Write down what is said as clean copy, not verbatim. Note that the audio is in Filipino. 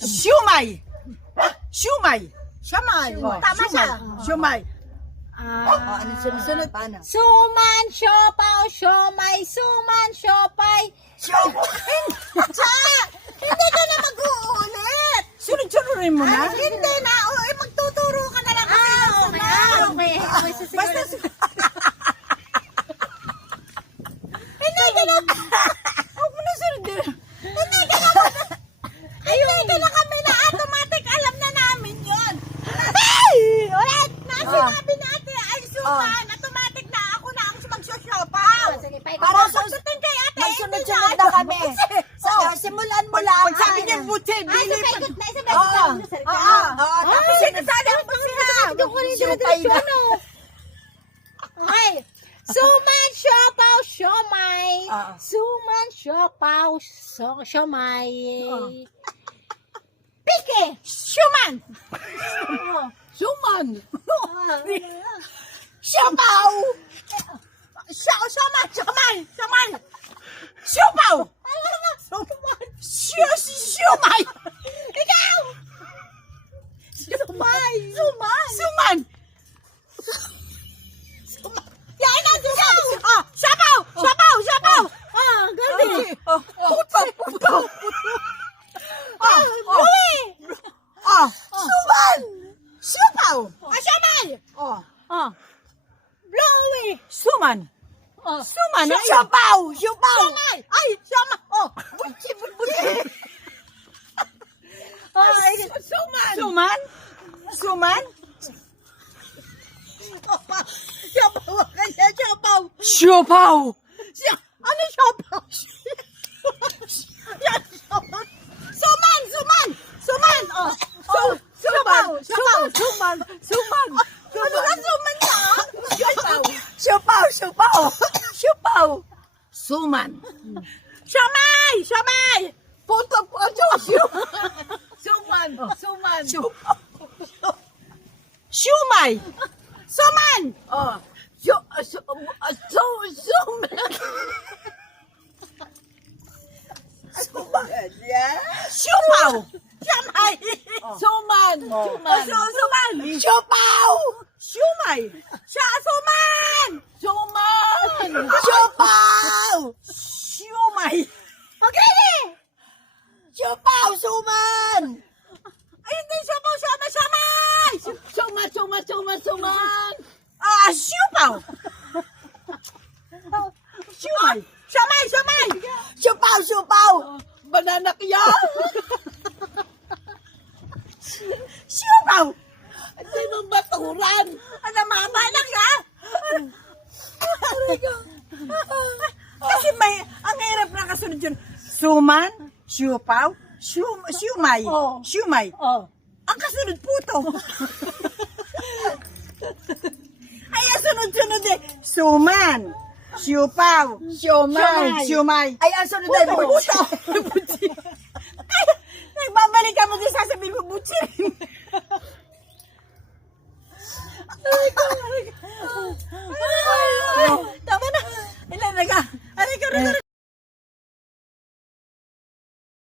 Siumay. Siumay. Siomay. Tama siya. Siumay. Ano sunod? Paano? Suman, siopaw, siomay, suman, siopay. Hindi ka na mag-uulit. Sunod-sunodin mo na. Hindi na. Magtuturo ka na lang kasi ng sunod. Okay. Basta Hindi ka na. huwag mo na sunodin. Hindi ka na kami na automatic. Alam na namin yun. Ulit. Sinabi natin ay suman. Automatic na ako na ang magsusyopaw. Sige, paikot Para na. sagutin kay ate. Magsunod-sunod na kami. So, simulan mo lang. Pag sabi niya buti, Ay, isa bilipan. paikot na, isa paikot na. Ano, salita? Tapos Sinasali po siya. Okay. Suman, siopaw, siomay. Suman, siopaw, siomay. Pike! Siuman. Siuman. Siapaw. Siumay. Siupaw. Siumay. Ikaw! Siumay. Suman! Yan na, suman! Siapaw! Ganda. Puto. Louie! Suman. Siupaw. Siomay! Blowy. Suman. Suman. Siupaw! Siomay! Ay, siomay! Buti. Suman. Suman. Siomay! Kanya siomay! Siupaw. Ano siomay? Yan, siomay! Suman! Suman. Ano na suman ka? Siupaw. Suman. Siomay! Puto. Suman. Siumay. Suman! Siupaw. Siomay! Suman. Suman! Siupaw. Siumay. Suman! Siupaw. Siumay. Okay na! Suman. Ay, hindi siomay! Suman. Siupaw. Siumay. Siomay! Siupaw. Banana kaya. Siupaw. Hindi mong baturan. Ano, mama lang ya? Kasi ang hirap na kasunod yun. Suman, siupaw, siumay, siumay. Ang kasunod puto. Ay, ang sunod-sunod eh. Suman, siupaw, siumay. Ay, ang sunod na Puto. Ay, nagbabalik ka mo din sasabihin mo, butsi rin.